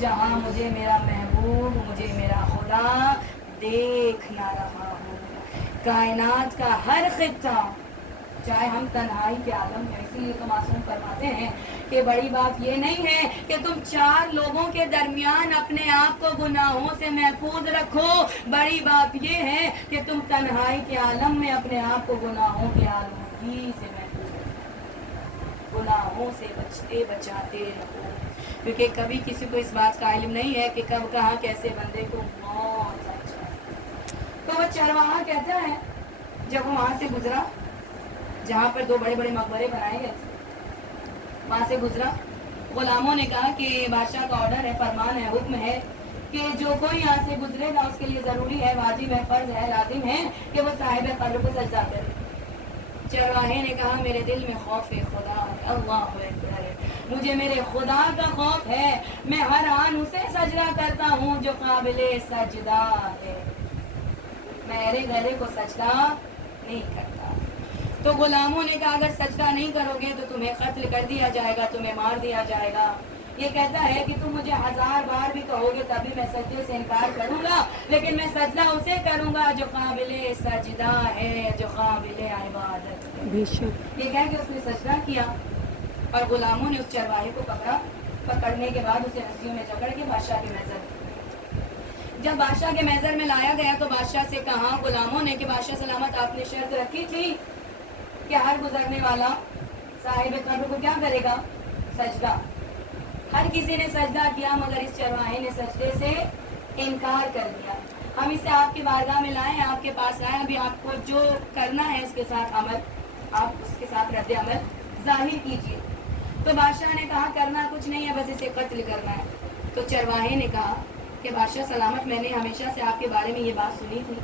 جہاں مجھے میرا محبوب مجھے میرا خدا دیکھ نہ رہا ہو. کائنات کا ہر خطہ چاہے ہم تنہائی کے عالم میں، اسی لیے تو معصوم فرماتے ہیں کہ بڑی بات یہ نہیں ہے کہ تم چار لوگوں کے درمیان اپنے آپ کو گناہوں سے محفوظ رکھو، بڑی بات یہ ہے کہ تم تنہائی کے عالم میں اپنے آپ کو گناہوں کے آلودگی سے محفوظ رکھو، گناہوں سے بچتے بچاتے رہو. کیونکہ کبھی کسی کو اس بات کا علم نہیں ہے کہ کب کہاں کیسے بندے کو موت آ جائے. تو وہ چرواہا کہتا ہے جب وہ وہاں سے گزرا جہاں پر دو بڑے بڑے مقبرے بنائے گئے تھے، وہاں سے گزرا، غلاموں نے کہا کہ بادشاہ کا آرڈر ہے، فرمان ہے، حکم ہے کہ جو کوئی یہاں سے گزرے گا اس کے لیے ضروری ہے، واجب ہے، فرض ہے، لازم ہے کہ وہ صاحب قبر کو سجدہ کرے. چرواہے نے کہا میرے دل میں خوف خدا ہے، اللہ اکبر ہے، مجھے میرے خدا کا خوف ہے، میں ہر آن اسے سجدہ کرتا ہوں جو قابل سجدہ ہے، میرے گلے کو سجدہ نہیں کرتا. تو غلاموں نے کہا اگر سجدہ نہیں کرو گے تو تمہیں قتل کر دیا جائے گا، تمہیں مار دیا جائے گا. یہ کہتا ہے کہ تم مجھے 1000 بار بھی کہو گے تبھی میں سجدے سے انکار کروں گا، لیکن میں سجدہ اسے کروں گا جو قابل سجدہ ہے، جو قابل عبادت ہے. بے شک. یہ کہہ کہ اس نے سجدہ کیا اور غلاموں نے اس چرواہے کو پکڑا. پکڑنے کے بعد اسے رسیوں میں جکڑ کے بادشاہ کے محضر میں، جب بادشاہ کے محضر میں لایا گیا تو بادشاہ سے کہا غلاموں نے کہ بادشاہ سلامت آپ نے شرط رکھی تھی کہ ہر گزرنے والا صاحب قبر کو کیا کرے گا؟ سجدہ. ہر کسی نے سجدہ کیا مگر اس چرواہے نے سجدے سے انکار کر دیا. ہم اسے آپ کی بارگاہ میں لائیں، آپ کے پاس آئیں، ابھی آپ کو جو کرنا ہے اس کے ساتھ عمل، آپ اس کے ساتھ رد عمل ظاہر کیجیے. تو بادشاہ نے کہا کرنا کچھ نہیں ہے، بس اسے قتل کرنا ہے. تو چرواہے نے کہا کہ بادشاہ سلامت میں نے ہمیشہ سے آپ کے بارے میں یہ بات سنی تھی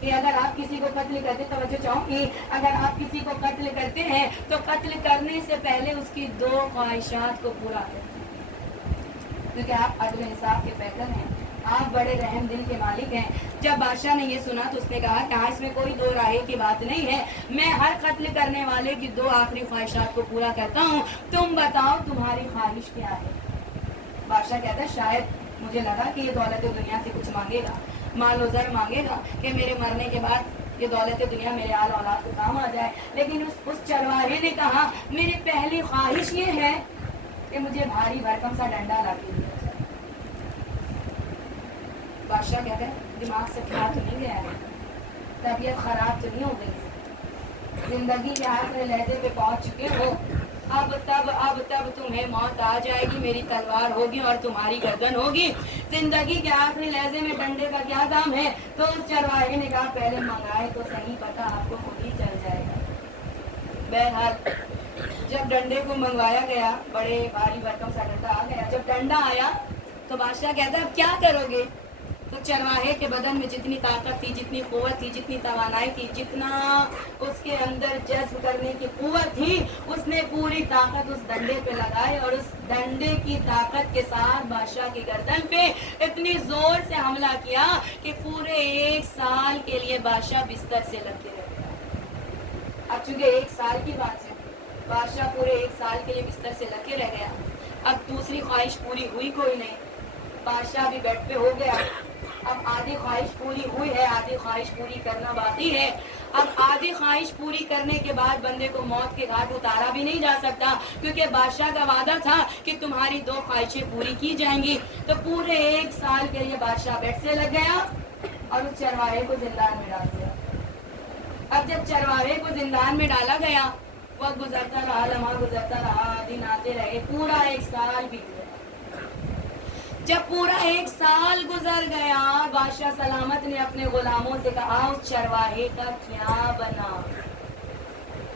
کہ اگر آپ کسی کو قتل کرتے، توجہ چاہوں گی، اگر آپ کسی کو قتل کرتے ہیں تو قتل کرنے سے پہلے اس کی 2 خواہشات کو پورا کریں، کیونکہ آپ عدل انصاف کے پیکر ہیں، آپ بڑے رحم دل کے مالک ہیں. جب بادشاہ نے یہ سنا تو اس نے کہا کہ اس میں کوئی دو رائے کی بات نہیں ہے، میں ہر قتل کرنے والے کی 2 آخری خواہشات کو پورا کرتا ہوں، تم بتاؤ تمہاری خواہش کیا ہے؟ بادشاہ کہتا ہے شاید مجھے لگا کہ یہ دولت دنیا سے کچھ مانگے گا، مال و زر مانگے گا کہ میرے مرنے کے بعد یہ دولت دنیا میرے آل اولاد کو کام آ جائے. لیکن اس چرواہے نے کہا میری پہلی خواہش یہ ہے کہ مجھے بھاری بھرکم سا ڈنڈا لا کے دیا جائے. بادشاہ کہتے ہیں دماغ سے کھا تو نہیں گیا ہے، طبیعت خراب تو نہیں ہو گئی، زندگی کے آخری لہجے پہ پہنچ چکے ہو، اب تب تمہیں موت آ جائے گی، میری تلوار ہوگی اور تمہاری گردن ہوگی، زندگی کے آخری لہجے میں ڈنڈے کا کیا کام ہے؟ تو اس چرواہے نے کہا پہلے منگائے تو صحیح، پتہ آپ کو خود ہی چل جائے گا. بہرحال جب ڈنڈے کو منگوایا گیا، بڑے بھاری بھرکم سا ڈنڈا آ گیا. جب ڈنڈا آیا تو بادشاہ کہتا ہے اب کیا کرو گے؟ تو چرواہے کے بدن میں جتنی طاقت تھی، جتنی قوت تھی، جتنی توانائی تھی، جتنا اس کے اندر جذب کرنے کی قوت تھی، اس نے پوری طاقت اس ڈنڈے پہ لگائی اور اس ڈنڈے کی طاقت کے ساتھ بادشاہ کی گردن پہ اتنی زور سے حملہ کیا کہ پورے 1 سال کے لیے بادشاہ بستر سے لگ کے رہ گیا. اب چونکہ 1 سال کی بات ہے، بادشاہ پورے 1 سال کے لیے بستر سے لگ کے رہ گیا. اب دوسری خواہش پوری ہوئی کوئی نہیں، بادشاہ بھی بیڈ پہ ہو گیا. اب آدھی خواہش پوری ہوئی ہے، آدھی خواہش پوری کرنا باقی ہے. اب آدھی خواہش پوری کرنے کے بعد بندے کو موت کے گھاٹ اتارا بھی نہیں جا سکتا، کیونکہ بادشاہ کا وعدہ تھا کہ تمہاری 2 خواہشیں پوری کی جائیں گی. تو پورے 1 سال کے لیے بادشاہ بیڈ سے لگ گیا اور اس چرواہے کو زندان میں ڈال دیا. اب جب چرواہے کو زندان میں ڈالا گیا، وقت گزرتا رہا، لمحہ گزرتا رہا، دن آتے رہے، پورا 1 سال بیت گیا. جب پورا 1 سال گزر گیا، بادشاہ سلامت نے اپنے غلاموں سے کہا اس چرواہے کا کیا بنا؟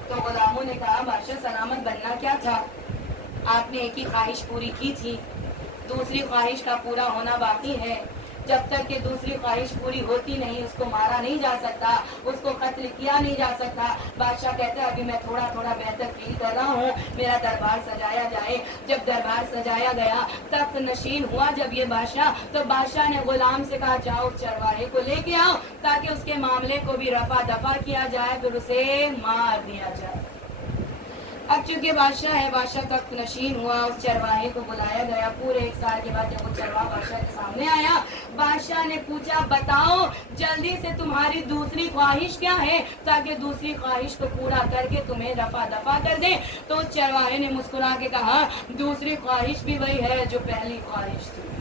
تو غلاموں نے کہا بادشاہ سلامت بننا کیا تھا، آپ نے ایک ہی خواہش پوری کی تھی، دوسری خواہش کا پورا ہونا باقی ہے. جب تک کہ دوسری خواہش پوری ہوتی نہیں اس کو مارا نہیں جا سکتا، اس کو قتل کیا نہیں جا سکتا. بادشاہ کہتے ہیں ابھی میں تھوڑا تھوڑا بہتر فیل کر رہا ہوں، میرا دربار سجایا جائے. جب دربار سجایا گیا، تخت نشین ہوا جب یہ بادشاہ، تو بادشاہ نے غلام سے کہا جاؤ اس چرواہے کو لے کے آؤ تاکہ اس کے معاملے کو بھی رفع دفع کیا جائے، پھر اسے مار دیا جائے. अब चूंकि बादशाह है, बादशाह तख्त नशीन हुआ, उस चरवाहे को बुलाया गया। पूरे 1 साल के बाद जब वो चरवाहा बादशाह के सामने आया, बादशाह ने पूछा बताओ जल्दी से तुम्हारी दूसरी ख्वाहिश क्या है, ताकि दूसरी ख्वाहिश को पूरा करके तुम्हें रफा दफा कर दे। तो उस चरवाहे ने मुस्कुरा के कहा दूसरी ख्वाहिश भी वही है जो पहली ख्वाहिश थी।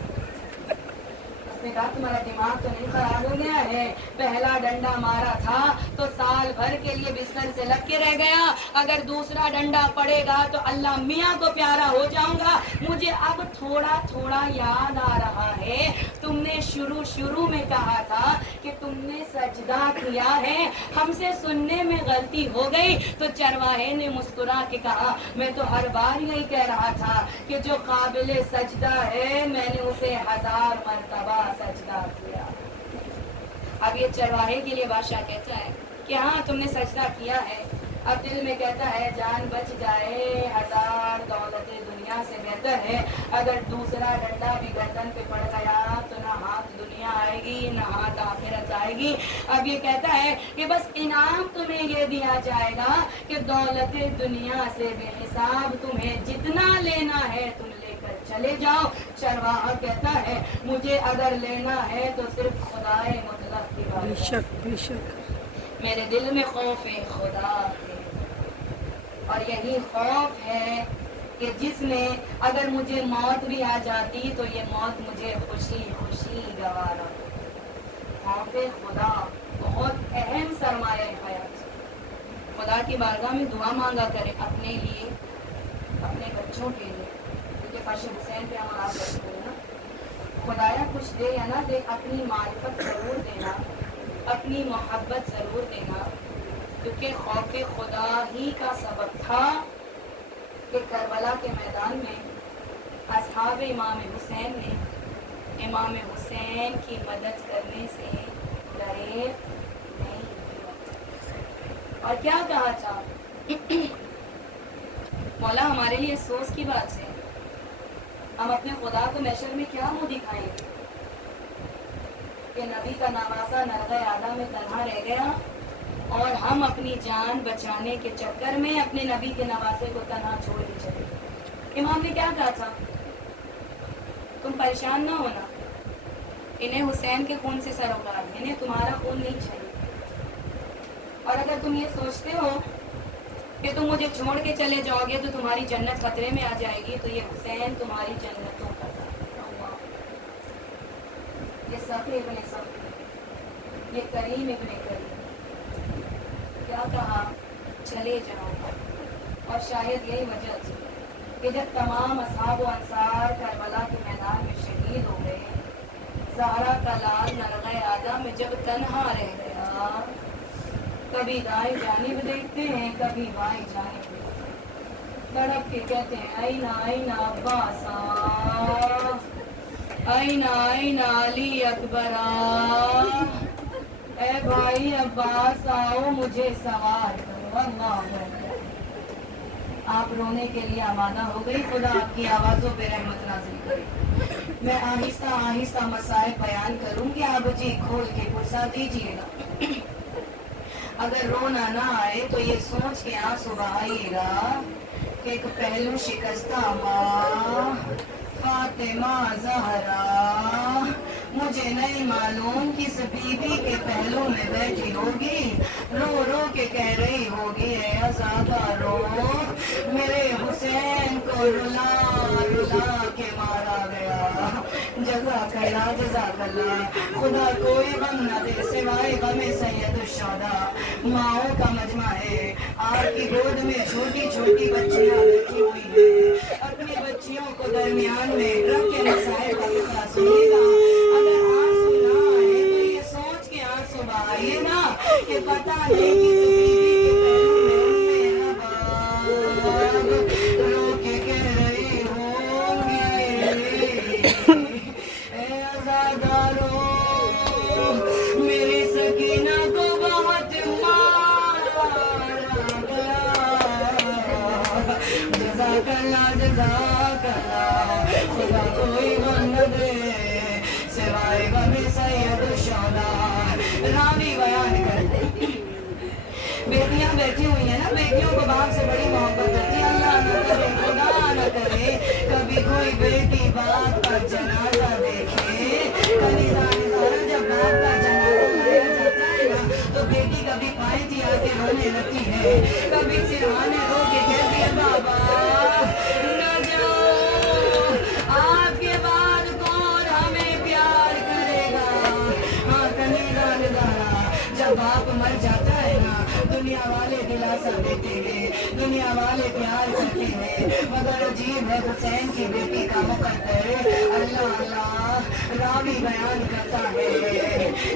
उसने कहा तुम्हारा दिमाग तो नहीं खराब हो गया है, पहला डंडा मारा था तो साल भर के लिए बिस्तर से लग के रह गया, अगर दूसरा डंडा पड़ेगा तो अल्लाह मियाँ को प्यारा हो जाऊंगा। मुझे अब थोड़ा थोड़ा याद आ रहा है, तुमने शुरू में कहा था कि तुमने सजदा किया है, हमसे सुनने में गलती हो गई। तो चरवाहे ने मुस्कुरा के कहा मैं तो हर बार यही कह रहा था कि जो काबिल सजदा है मैंने उसे 1000 मर्तबा सजदा किया। अब ये चरवाहे के लिए बादशाह कहता है कि हाँ तुमने सजदा किया है। अब दिल में कहता है जान बच जाए 1000 दौलतें दुनिया से बेहतर है अगर दूसरा डंडा भी गर्दन पे पड़ गया तो ना हाथ दुनिया आएगी ना हाथ आखिरत आएगी। अब ये कहता है कि बस इनाम तुम्हें ये दिया जाएगा कि दौलतें दुनिया से बेहिसाब, तुम्हें जितना लेना है तुम लेकर चले जाओ। चरवाहा कहता है मुझे अगर लेना है तो सिर्फ खुदाए मुतलक की बात। बेशक बेशक मेरे दिल में खौफ है खुदा है, और यही खौफ है कि जिसमें अगर मुझे मौत भी आ जाती तो ये मौत मुझे खुशी खुशी गवारा। खौफ खुदा बहुत अहम सरमाया है हयात। खुदा की बारगाह में दुआ मांगा करें अपने लिए, अपने बच्चों के लिए, क्योंकि फर्श हुसैन पे हम आप करते हैं ना, खुदाया कुछ दे या ना दे अपनी मारिफत ज़रूर देना, अपनी मोहब्बत ज़रूर देना, क्योंकि खौफ खुदा ही का सबब था कि करबला के मैदान में असहाब इमाम हुसैन ने इमाम हुसैन की मदद करने से डरे नहीं। और क्या कहा था मौला हमारे लिए अफसोस की बात है, हम अपने खुदा को महशर में क्या मुँह दिखाएंगे कि नबी का नवासा नरग़े आला में तन्हा रह गया और हम अपनी जान बचाने के चक्कर में अपने नबी के नवासे को तन्हा छोड़ ही चले। इमाम ने क्या कहा था तुम परेशान ना होना, इन्हें हुसैन के खून से सरोकार, इन्हें तुम्हारा खून नहीं चाहिए। और अगर तुम ये सोचते हो कि तुम मुझे छोड़ के चले जाओगे तो तुम्हारी जन्नत खतरे में आ जाएगी, तो ये हुसैन तुम्हारी जन्नतों का ये सफ़ी इब्ने सफ़ी, ये करीम इब्ने करीम, क्या कहा चले जाओ। और शायद यही वजह थी कि जब तमाम असहाब व अंसार करबला के मैदान में शहीद हो गए, ज़हरा का लाल नरग़े आला में जब तन्हा रह गया, कभी दाएं जानिब देखते हैं कभी बाएं जानिब, तड़प के कहते हैं आईना आईना अब्बासा, आईना आईना अली अकबरा, ए भाई अब्बास आओ मुझे सवार करो। अल्लाह आप रोने के लिए आमादा हो गई, खुदा आपकी आवाज़ों पे रहमत नाज़िल करे। मैं आहिस्ता आहिस्ता मसाइल बयान करूंगी, आप जी खोल के पुरसा दीजिएगा। अगर रोना ना आए तो ये सोच के आंसू बहाइएगा कि एक पहलू शिकस्ता माँ फातिमा ज़हरा, मुझे नहीं मालूम किस बीबी के पहलू में बैठी होगी, रो रो के कह रही होगी ए अज़ादारो, मेरे हुसैन को रुला रुला के मारा गया। जज़ाकल्लाह जज़ाकल्लाह, खुदा कोई गम न दे सिवाय गमे सैयदुश्शुहदा। माओं का मजमा है, आपकी गोद में छोटी छोटी बच्चियां बैठी हुई हैं, अपनी बच्चियों को दरमियान में रख के मसाइल का फिक्रा सुनिएगा। अगर आंसू ना आए तो ये सोच के आंसू बहाइए ना कि पता नहीं किस बीवी के पहलू में नवाब रो के कह रही होंगी ए अज़ादारो, मेरी सकीना को बहुत मारा गया। जज़ाकल्लाह जज़ाकल्लाह, खुदा बैठी हुई है ना, बेटियों को बाप से बड़ी मोहब्बत करती है। अल्लाह न करे, खुदा न करे कभी कोई बेटी बाप का जनाजा देखे। कलीजा निजारा जब बाप का जनाजा लाया जाता है ना, तो बेटी कभी पायती आके रोने लगती है, कभी सिरहाने रो के कहती है बाबा न जाओ, आपके बाद कौन हमें प्यार करेगा। हाँ कलीजा निजारा जब बाप मर जाता है ना, दुनिया वाले दिलासा देते हैं, दुनिया वाले प्यार करते हैं, मगर अजीब है हुसैन की बेटी का मुकद्दर। अल्लाह अल्लाह रावी बयान करता है,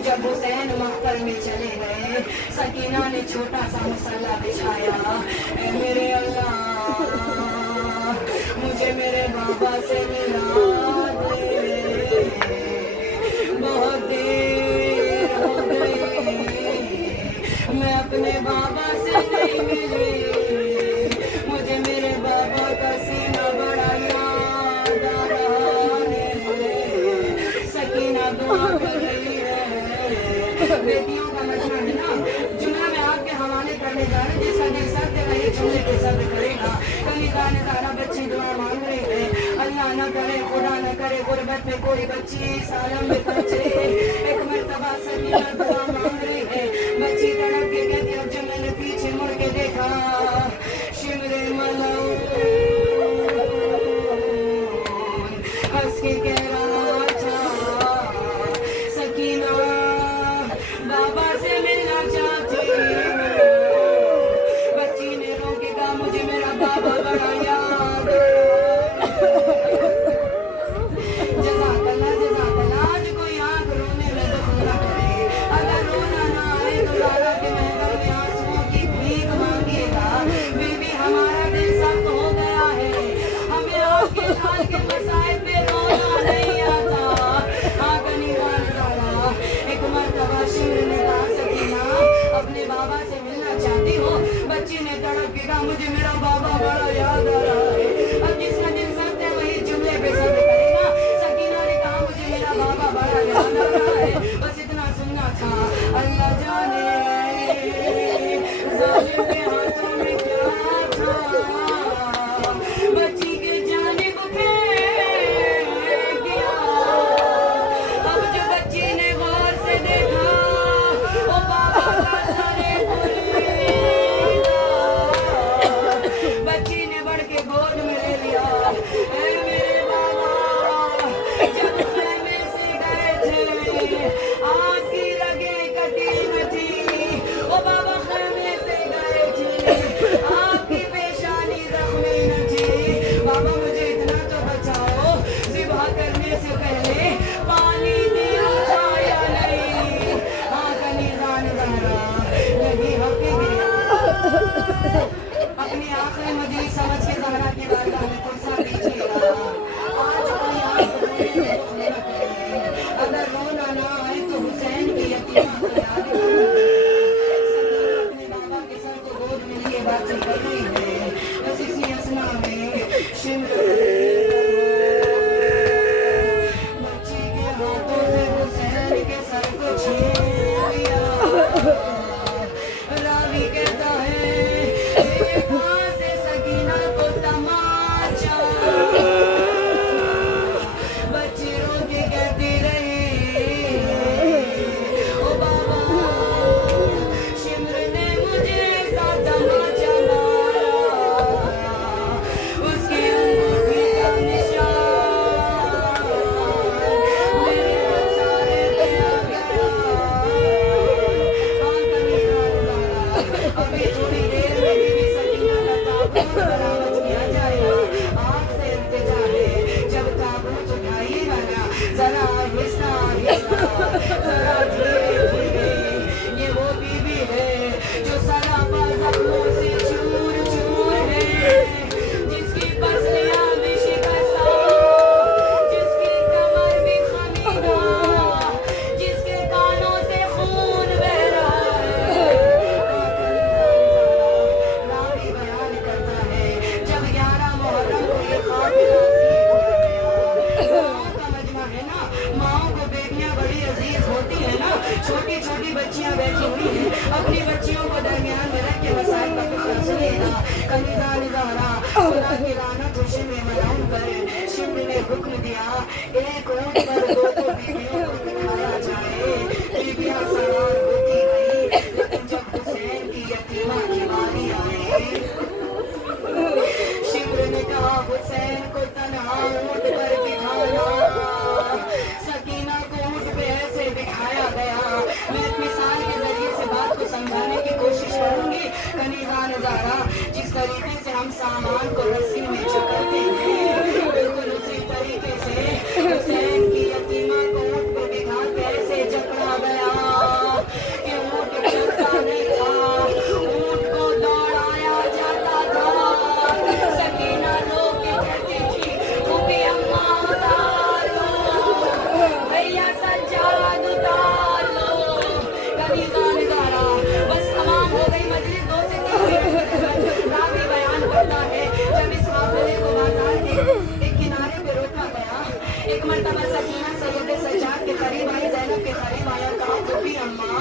जब हुसैन मक्तल में चले गए, सकीना ने छोटा सा मुसल्ला बिछाया। ऐ मेरे अल्लाह मुझे मेरे बाबा से मिला दे, बहुत देर हो गई मैं अपने बाबा से नहीं मिली, मुझे मेरे बाबा का सीना बड़ा याद आ रहा है। सकीना दुआ कर रही है। बेटियों का मजमा है ना, जुमला में आपके हवाले करने जा रहे, जिसका दिल सत्य रहे जुमले के सब्र करेगा। कलीजा निजारा बच्ची दुआ मांग रही है, अल्लाह न करे, खुदा न करे गुर्बत में कोई बच्ची इस आलम में पहुंचे। एक मर्तबा सकीना दुआ मांग रही है, बच्ची तड़प के कहती है, जब मैंने पीछे मुड़ के देखा, शिमरे मलऊन हंस के कह रहा था, सकीना बाबा से मिलना चाहती हूँ। बच्ची ने रो के कहा, मुझे मेरा बाबा बड़ा याद है। जज़ाकल्लाह जज़ाकल्लाह। आज कोई आँख रोने में दुख न करे, अगर रोना ना आए तो ज़ारा के महफिल में आंसुओं की भीख मांगिएगा। बीबी हमारा दिल सख्त हो गया है, हमें आपके लाल के मसाइब पे रोना नहीं आता। हाँ कलीजा निजारा एक मर्तबा शिमर ने कहा, सकीना अपने बाबा से मिलना चाहती हो। बच्ची ने तड़प के कहा, मुझे मेरा बाबा बड़ा याद आ रहा है। अब जिसका दिल सख्त है वही जुमले पे सब्र करेगा। सकीना ने कहा, मुझे मेरा बाबा बड़ा याद आ रहा है, बस इतना सुनना था। अल्लाह जाने जालिम के हाथों में क्या था, बच्ची के जाने को फेंक दिया। अब जो बच्ची ने गौर से देखा, वो बाबा का सरे खुरीदा। बच्ची ने बढ़ के गोद में ले लिया, ऐ मेरे बाबा जब खेमे से गए थे आपकी रगें कटी न थी। ओ बाबा खेमे से गए थे आपकी पेशानी जख्मी न थी। बाबा मुझे इतना तो बचाओ, ज़िबा करने से पहले पानी दिया था या नहीं। हाँ कलीजा निजारा लगी हकीकत अपनी आखिरी मजलिस समझ के ज़हरा की बारगाह में कुर्सा कीजिएगा। आज कोई आँख रोने में दुख न करे, अगर रोना ना आए तो हुसैन की यतीमा को याद करो। सकीना अपने बाबा के सर को गोद में लिए बातें कर रही है, बस इसी असना में शिमर बच्ची के हाथों से हुसैन के सर को छीन लिया। रावी कहता है, कहाँ से सकीना को तमाचा। बच्ची रो के कहती रही, ओ बाबा शिमर ने मुझे ऐसा तमाचा मारा, उसकी अंगूठी का निशान मेरे सारे पे आ गया। हाँ कलीजा निजारा अभी थोड़ी देर में बीवी सकीना का ताबूत बरामद किया जाएगा। आपसे इल्तिजा है, जब ताबूत उठाइएगा ना, जरा आहिस्ता आहिस्ता, जरा धीरे धीरे। ये वो बीवी है जो सरापा जख्मों से चूर चूर है, जिसकी पसलियां भी शिकस्ता, जिसकी कमर भी खमीदा, जिसके कानों से खून बह रहा है। रावी बयान करता है, जब 11 मुहर्रम को ये काफिला सीध हो गया। माओ का मजमा है ना, माओ को बेटियां बड़ी अजीज होती है ना। छोटी छोटी बच्चियां बैठी हुई हैं, अपनी बच्चियों को दरमियान में रख के मसाइल गया। कलीजा निजारा खुदा की लानत खुशी में मनाऊं पर शिमर ने हुक्म दिया एक ऊंट पर दो बीवियों को बिठाया जाए। बीवियां सवार होती गई, लेकिन जब हुसैन की यतीमा की बारी आई, शिमर ने कहा हुसैन को तन्हा ऊंट पर बिठाना। सकीना को ऊंट पे ऐसे बिठाया गया। मैं एक मिसाल के जरिए से बात को समझाने की कोशिश करूंगी। कनीजा नजारा जिस तरीके से हम सामान को रस्सी में जकड़ते हैं, बिल्कुल उसी तरीके से हुसैन की यतीमा को ऊंट पे बिठा के ऐसे जकड़ा गया कि ऊंट चलता नहीं था, ऊंट को दौड़ाया जाता था। सकीना लोग की कहती थी फूफी अम्मा उतार लो, भैया सज्जाद उतार लो। कनीजा नजारा बस तमाम हो गई मजलिस। 2 से 3 मिनट के अंदर रावी बयान करता है जब इस काफिले को बाजार के एक किनारे पे रोका गया। एक मर्तबा सकीना सैयद सज्जाद के करीब आई, ज़ैनब के करीब आया, कहा फूफी अम्मा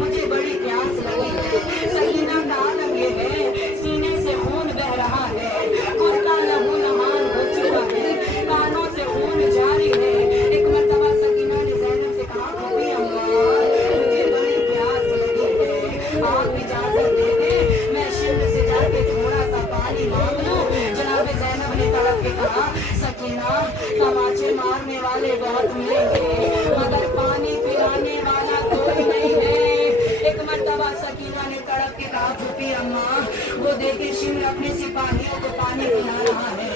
मुझे बड़ी प्यास लगी है। सकीना का आलम ये है सीने से खून बह रहा है, कुर्ता लहू लहान हो चुका है, कानों से खून जारी है। एक मर्तबा सकीना ने ज़ैनब से कहा फूफी अम्मा मुझे बड़ी प्यास लगी है, आप इजाजत दे दें मैं शिमर से जाके थोड़ा सा पानी मांग लूं। जनाब ज़ैनब ने तड़प के कहा सकीना तमाचे मारने वाले बहुत मिलेंगे मगर पानी पिलाने वाला कोई नहीं है। एक मर्तबा सकीना ने तड़प के कहा फूफी अम्मा वो देखे शिमर अपने सिपाहियों को पानी पिला रहा है,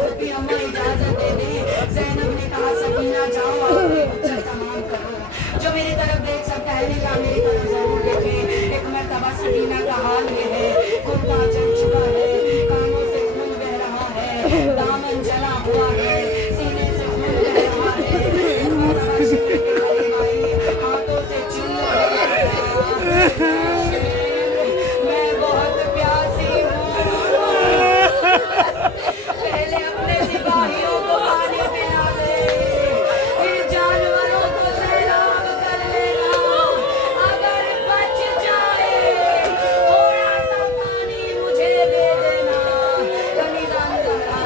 फूफी अम्मा इजाजत दे दे। ज़ैनब ने कहा सकीना जाओ अपनी हुज्जत तमाम करो, जो मेरी तरफ देख सकता है या मेरी तरफ जरूर देखे। एक मर्तबा सकीना का हाल ये है कुर्ता जल चुका है, कानों से खून बह रहा है, दामन जला हुआ है, सीने से खून बह रहा है। एक मर्तबा शिमर के करीब आई, हाथों से चूमा लगाया, मैं बहुत प्यासी हूँ, पहले अपने सिपाहियों को पानी पिला दे, फिर जानवरों को सैलाब कर लेना, अगर बच जाए थोड़ा सा पानी मुझे दे देना। कनीजा नजारा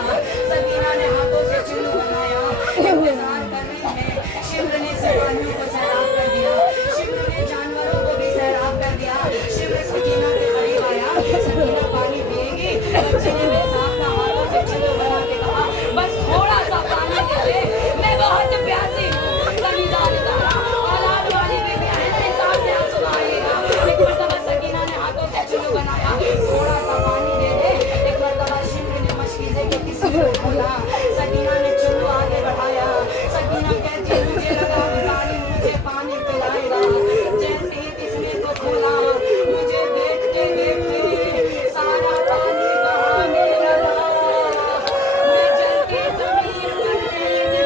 सकीना ने हाथों से चुल्लू बनाया, इंतजार कर रही है। शिमर ने सिपाहियों को सैराब कर दिया, शिमर ने जानवरों को भी सैराब कर दिया। शिमर सकीना के करीब आया, सकीना पानी पिएगी। बच्चे ने बेसाब का हाथों से चुल्लू बना के कहा बस थोड़ा सा पानी दे दे, मैं बहुत प्यासी हूँ। कनीजा नजारा औलाद वाली बेटियां हैं, हिसाब से आंसू आएगा। एक मर्तबा सकीना ने हाथों से चुल्लू बनाया, थोड़ा सा पानी दे दे। एक मर्तबा शिमर ने मशकीज़े के किसी को खोला, सकीना ने चुल्लू आगे बढ़ाया। सकीना कहती मुझे लगा जालिम मुझे पानी पिलाएगा, जैसे ही किसने को खोला मुझे देखते देखते सारा पानी बहाने लगा, मैं जलती जमीन पर गिर गई।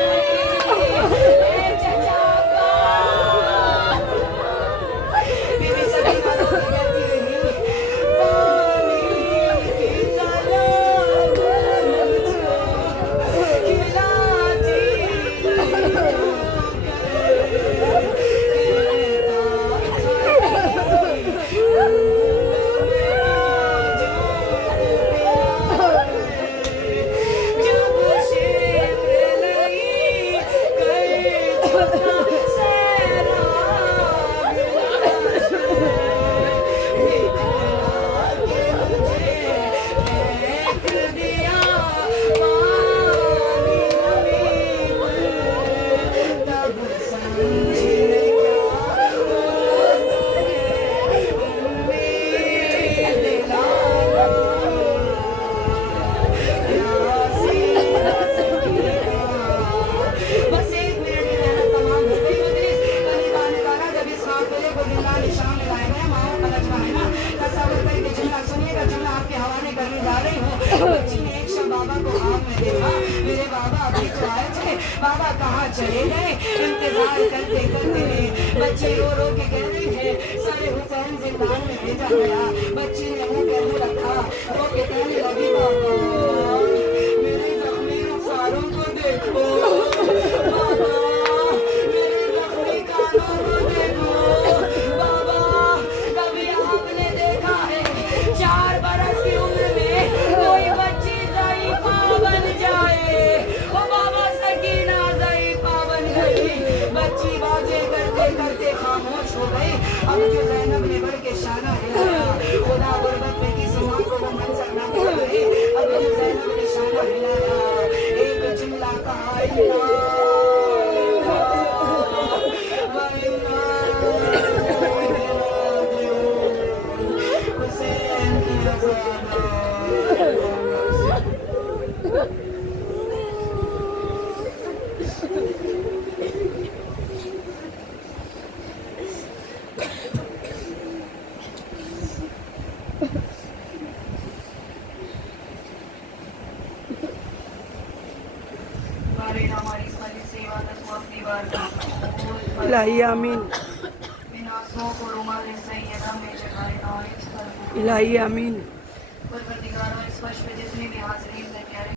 चचा बीबी सकीना रो के कहती रही पानी की तलब मुझको खिलाती बाबा कहाँ चले गए, इंतजार करते करते बच्ची रो रो के कह रही है सारे हुसैन जिंदान में भेजा गया। बच्ची ने मुंह पे मुंह रखा, रो के कहने लगी बाबा मेरे जख्मी रुखसारों को देखो, बाबा मेरे जख्मी कानों को देखो, बाबा कभी आपने देखा है 4 बरस की उम्र اب جو زینب نے بڑھ کے شانہ ہلایا خدا غربت میں کسی ماں کو وہ منظر نہ بھولے اب جو زینب نے شانہ ہلایا ایک چلا کہا حسین کی آزادہ الہی آمین الہی آمین پروردگارا اس فرش پہ جتنے بھی حاضرین